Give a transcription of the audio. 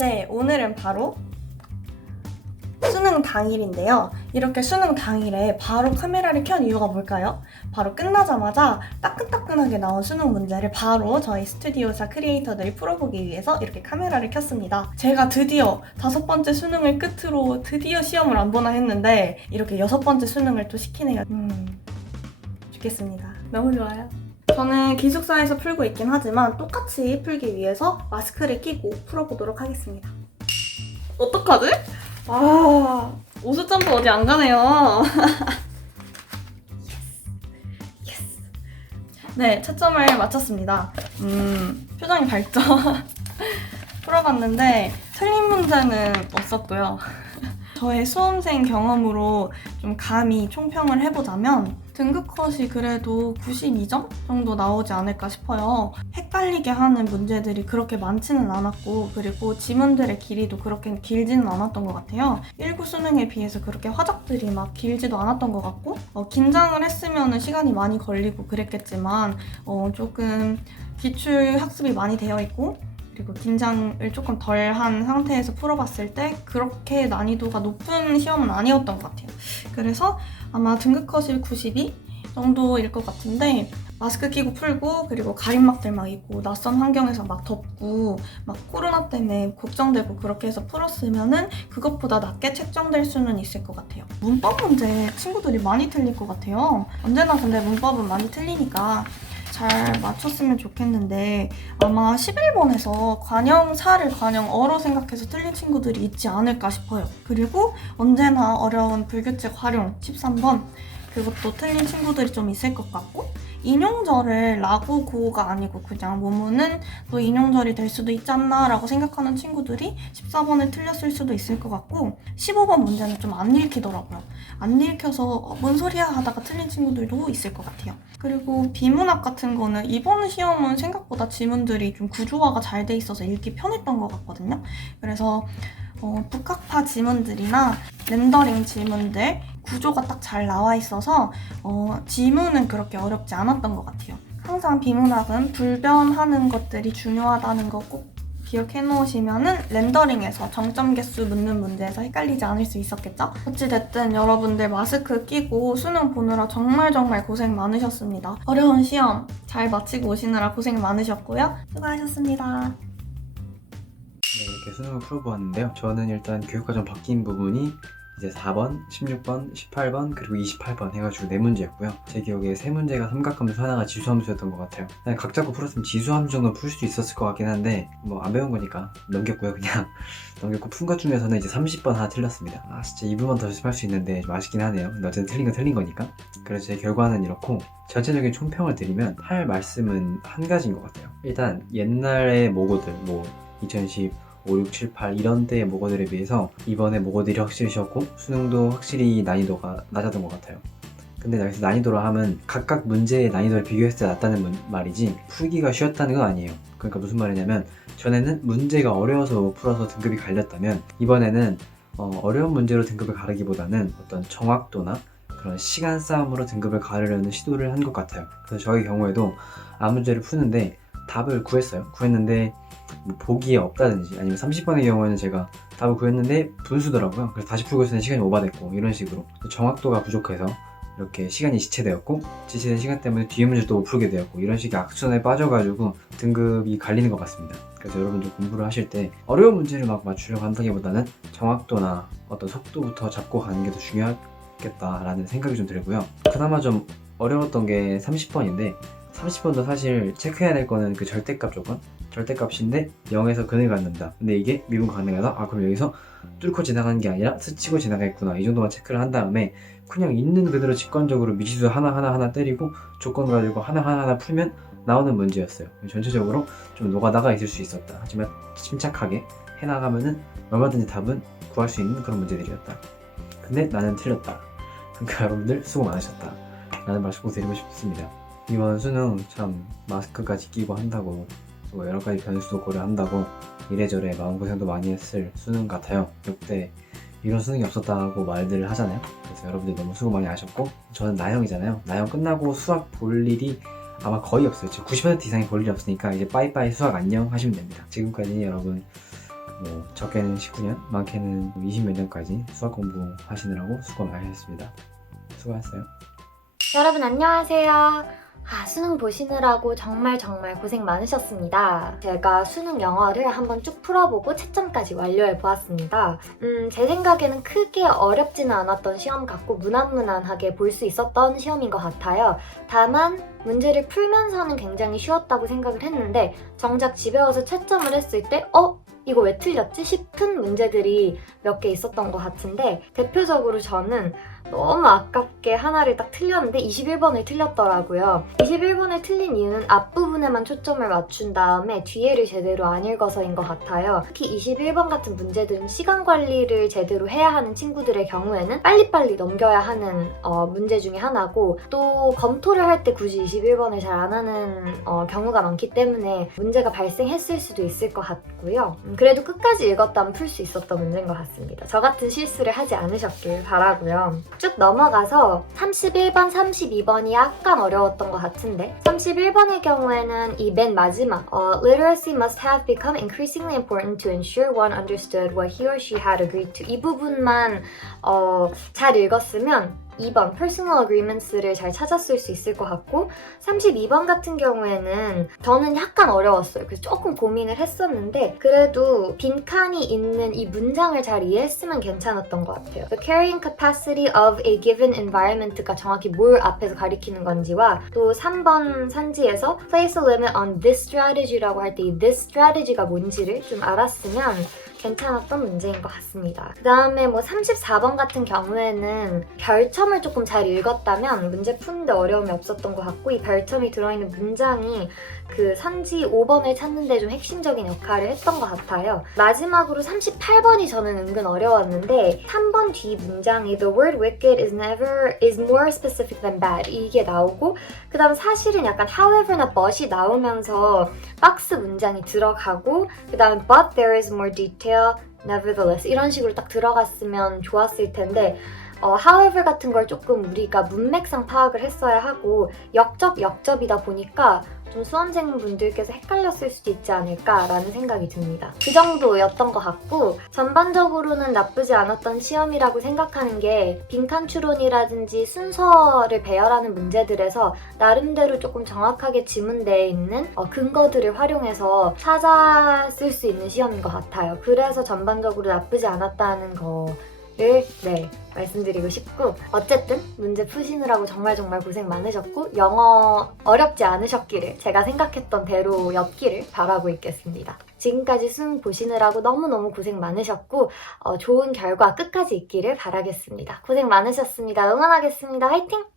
네, 오늘은 바로 수능 당일인데요. 이렇게 수능 당일에 바로 카메라를 켠 이유가 뭘까요? 바로 끝나자마자 따끈따끈하게 나온 수능 문제를 바로 저희 스튜디오사 크리에이터들이 풀어보기 위해서 이렇게 카메라를 켰습니다. 제가 드디어 5번째 수능을 끝으로 드디어 시험을 안 보나 했는데 이렇게 6번째 수능을 또 시키네요. 좋겠습니다. 너무 좋아요. 저는 기숙사에서 풀고 있긴 하지만 똑같이 풀기 위해서 마스크를 끼고 풀어보도록 하겠습니다. 어떡하지? 오수점도 어디 안 가네요. 예스. 네, 채점을 마쳤습니다. 표정이 밝죠? 풀어봤는데 틀린 문제는 없었고요. 저의 수험생 경험으로 좀 감히 총평을 해보자면 등급 컷이 그래도 92점 정도 나오지 않을까 싶어요. 헷갈리게 하는 문제들이 그렇게 많지는 않았고 그리고 지문들의 길이도 그렇게 길지는 않았던 것 같아요. 1구 수능에 비해서 그렇게 화작들이 막 길지도 않았던 것 같고 긴장을 했으면 시간이 많이 걸리고 그랬겠지만 조금 기출 학습이 많이 되어 있고 그리고 긴장을 조금 덜한 상태에서 풀어봤을 때 그렇게 난이도가 높은 시험은 아니었던 것 같아요. 그래서 아마 등급 컷이 92 정도일 것 같은데 마스크 끼고 풀고 그리고 가림막들 막 입고 낯선 환경에서 막 덥고 막 코로나 때문에 걱정되고 그렇게 해서 풀었으면은 그것보다 낮게 책정될 수는 있을 것 같아요. 문법 문제 친구들이 많이 틀릴 것 같아요. 언제나 근데 문법은 많이 틀리니까 잘 맞췄으면 좋겠는데 아마 11번에서 관형사를 관형어로 생각해서 틀린 친구들이 있지 않을까 싶어요. 그리고 언제나 어려운 불규칙 활용 13번 그것도 틀린 친구들이 좀 있을 것 같고 인용절을 라고고가 아니고 그냥 모모는 또 인용절이 될 수도 있지 않나 라고 생각하는 친구들이 14번을 틀렸을 수도 있을 것 같고 15번 문제는 좀 안 읽히더라고요. 안 읽혀서 뭔 소리야 하다가 틀린 친구들도 있을 것 같아요. 그리고 비문학 같은 거는 이번 시험은 생각보다 지문들이 좀 구조화가 잘 돼 있어서 읽기 편했던 것 같거든요. 그래서 북학파 지문들이나 렌더링 지문들 구조가 딱 잘 나와 있어서 지문은 그렇게 어렵지 않았던 것 같아요. 항상 비문학은 불변하는 것들이 중요하다는 거 꼭 기억해 놓으시면은 렌더링에서 정점 개수 묻는 문제에서 헷갈리지 않을 수 있었겠죠? 어찌됐든 여러분들 마스크 끼고 수능 보느라 정말 고생 많으셨습니다. 어려운 시험 잘 마치고 오시느라 고생 많으셨고요. 수고하셨습니다. 네, 이렇게 수능을 풀어보았는데요. 저는 일단 교육과정 바뀐 부분이 이제 4번, 16번, 18번, 그리고 28번 해가지고 4문제였고요. 제 기억에 3문제가 삼각함수, 하나가 지수함수였던 것 같아요. 그냥 각 잡고 풀었으면 지수함수 정도 풀 수 있었을 것 같긴 한데 뭐 안 배운 거니까 넘겼고요. 그냥 넘겼고 푼 것 중에서는 이제 30번 하나 틀렸습니다. 진짜 2분만 더 연습할 수 있는데 좀 아쉽긴 하네요. 근데 어쨌든 틀린 건 틀린 거니까. 그래서 제 결과는 이렇고 전체적인 총평을 드리면 할 말씀은 한 가지인 것 같아요. 일단 옛날의 모고들 2010 5, 6, 7, 8 이런 때의 모고들에 비해서 이번에 모고들이 확실히 쉬웠고 수능도 확실히 난이도가 낮았던 것 같아요. 근데 여기서 난이도로 하면 각각 문제의 난이도를 비교했을 때 낮다는 말이지 풀기가 쉬웠다는 건 아니에요. 그러니까 무슨 말이냐면 전에는 문제가 어려워서 못 풀어서 등급이 갈렸다면 이번에는 어려운 문제로 등급을 가르기보다는 어떤 정확도나 그런 시간 싸움으로 등급을 가르려는 시도를 한 것 같아요. 그래서 저희 경우에도 문제를 푸는데 답을 구했는데 뭐 보기에 없다든지 아니면 30번의 경우에는 제가 답을 구했는데 분수더라고요. 그래서 다시 풀고 있으면 시간이 오바됐고 이런 식으로 정확도가 부족해서 이렇게 시간이 지체되었고 지체된 시간 때문에 뒤에 문제도 못 풀게 되었고 이런 식의 악순환에 빠져가지고 등급이 갈리는 것 같습니다. 그래서 여러분들 공부를 하실 때 어려운 문제를 막 맞추려고 한다기보다는 정확도나 어떤 속도부터 잡고 가는 게 더 중요하겠다라는 생각이 좀 들고요. 그나마 좀 어려웠던 게 30번인데 30번도 사실 체크해야 될 거는 그 절대값 조건? 절대값인데 0에서 근을 갖는다. 근데 이게 미분 가능하다? 그럼 여기서 뚫고 지나가는 게 아니라 스치고 지나가겠구나. 이 정도만 체크를 한 다음에 그냥 있는 그대로 직관적으로 미지수 하나 때리고 조건 가지고 하나 풀면 나오는 문제였어요. 전체적으로 좀 노가다가 있을 수 있었다. 하지만 침착하게 해나가면은 얼마든지 답은 구할 수 있는 그런 문제들이었다. 근데 나는 틀렸다. 그러니까 여러분들 수고 많으셨다. 라는 말씀 꼭 드리고 싶습니다. 이번 수능 참 마스크까지 끼고 한다고 뭐 여러 가지 변수도 고려한다고 이래저래 마음고생도 많이 했을 수능 같아요. 역대 이런 수능이 없었다고 말들을 하잖아요. 그래서 여러분들 너무 수고 많이 하셨고 저는 나형이잖아요. 나형 끝나고 수학 볼 일이 아마 거의 없어요. 지금 90% 이상이 볼 일이 없으니까 이제 빠이빠이 수학 안녕 하시면 됩니다. 지금까지 여러분 뭐 적게는 19년, 많게는 20몇 년까지 수학 공부하시느라고 수고 많이 하셨습니다. 수고하셨어요. 여러분 안녕하세요. 수능 보시느라고 정말 고생 많으셨습니다. 제가 수능 영어를 한번 쭉 풀어보고 채점까지 완료해 보았습니다. 제 생각에는 크게 어렵지는 않았던 시험 같고 무난무난하게 볼 수 있었던 시험인 것 같아요. 다만 문제를 풀면서는 굉장히 쉬웠다고 생각을 했는데 정작 집에 와서 채점을 했을 때 이거 왜 틀렸지? 싶은 문제들이 몇 개 있었던 것 같은데 대표적으로 저는 너무 아깝게 하나를 딱 틀렸는데 21번을 틀렸더라고요. 21번을 틀린 이유는 앞부분에만 초점을 맞춘 다음에 뒤에를 제대로 안 읽어서인 것 같아요. 특히 21번 같은 문제들은 시간 관리를 제대로 해야 하는 친구들의 경우에는 빨리빨리 넘겨야 하는 문제 중에 하나고 또 검토를 할 때 굳이 21번을 잘 안 하는 경우가 많기 때문에 문제가 발생했을 수도 있을 것 같고요. 그래도 끝까지 읽었다면 풀 수 있었던 문제인 것 같습니다. 저 같은 실수를 하지 않으셨길 바라고요. 쭉 넘어가서 31번, 32번이 약간 어려웠던 것 같은데 31번의 경우에는 이 맨 마지막 Literacy must have become increasingly important to ensure one understood what he or she had agreed to 이 부분만 잘 읽었으면 2번 Personal Agreements를 잘 찾았을 수 있을 것 같고 32번 같은 경우에는 저는 약간 어려웠어요. 그래서 조금 고민을 했었는데 그래도 빈칸이 있는 이 문장을 잘 이해했으면 괜찮았던 것 같아요. The carrying capacity of a given environment가 정확히 뭘 앞에서 가리키는 건지와 또 3번 산지에서 Place a limit on this strategy라고 할 때 이 this strategy가 뭔지를 좀 알았으면 괜찮았던 문제인 것 같습니다. 그 다음에 뭐 34번 같은 경우에는 별첨을 조금 잘 읽었다면 문제 푸는데 어려움이 없었던 것 같고 이 별첨이 들어있는 문장이 그 산지 5번을 찾는 데 좀 핵심적인 역할을 했던 것 같아요. 마지막으로 38번이 저는 은근 어려웠는데 3번 뒤 문장이 The word wicked is more specific than bad 이게 나오고 그 다음 사실은 약간 however나 but이 나오면서 박스 문장이 들어가고 그 다음에 but there is more detail nevertheless 이런 식으로 딱 들어갔으면 좋았을 텐데 however 같은 걸 조금 우리가 문맥상 파악을 했어야 하고 역접이다 보니까 좀 수험생분들께서 헷갈렸을 수도 있지 않을까라는 생각이 듭니다. 그 정도였던 것 같고 전반적으로는 나쁘지 않았던 시험이라고 생각하는 게 빈칸 추론이라든지 순서를 배열하는 문제들에서 나름대로 조금 정확하게 지문되어 있는 근거들을 활용해서 찾았을 수 있는 시험인 것 같아요. 그래서 전반적으로 나쁘지 않았다는 거를 말씀드리고 싶고 어쨌든 문제 푸시느라고 정말 고생 많으셨고 영어 어렵지 않으셨기를 제가 생각했던 대로였기를 바라고 있겠습니다. 지금까지 수능 보시느라고 너무너무 고생 많으셨고 좋은 결과 끝까지 있기를 바라겠습니다. 고생 많으셨습니다. 응원하겠습니다. 화이팅!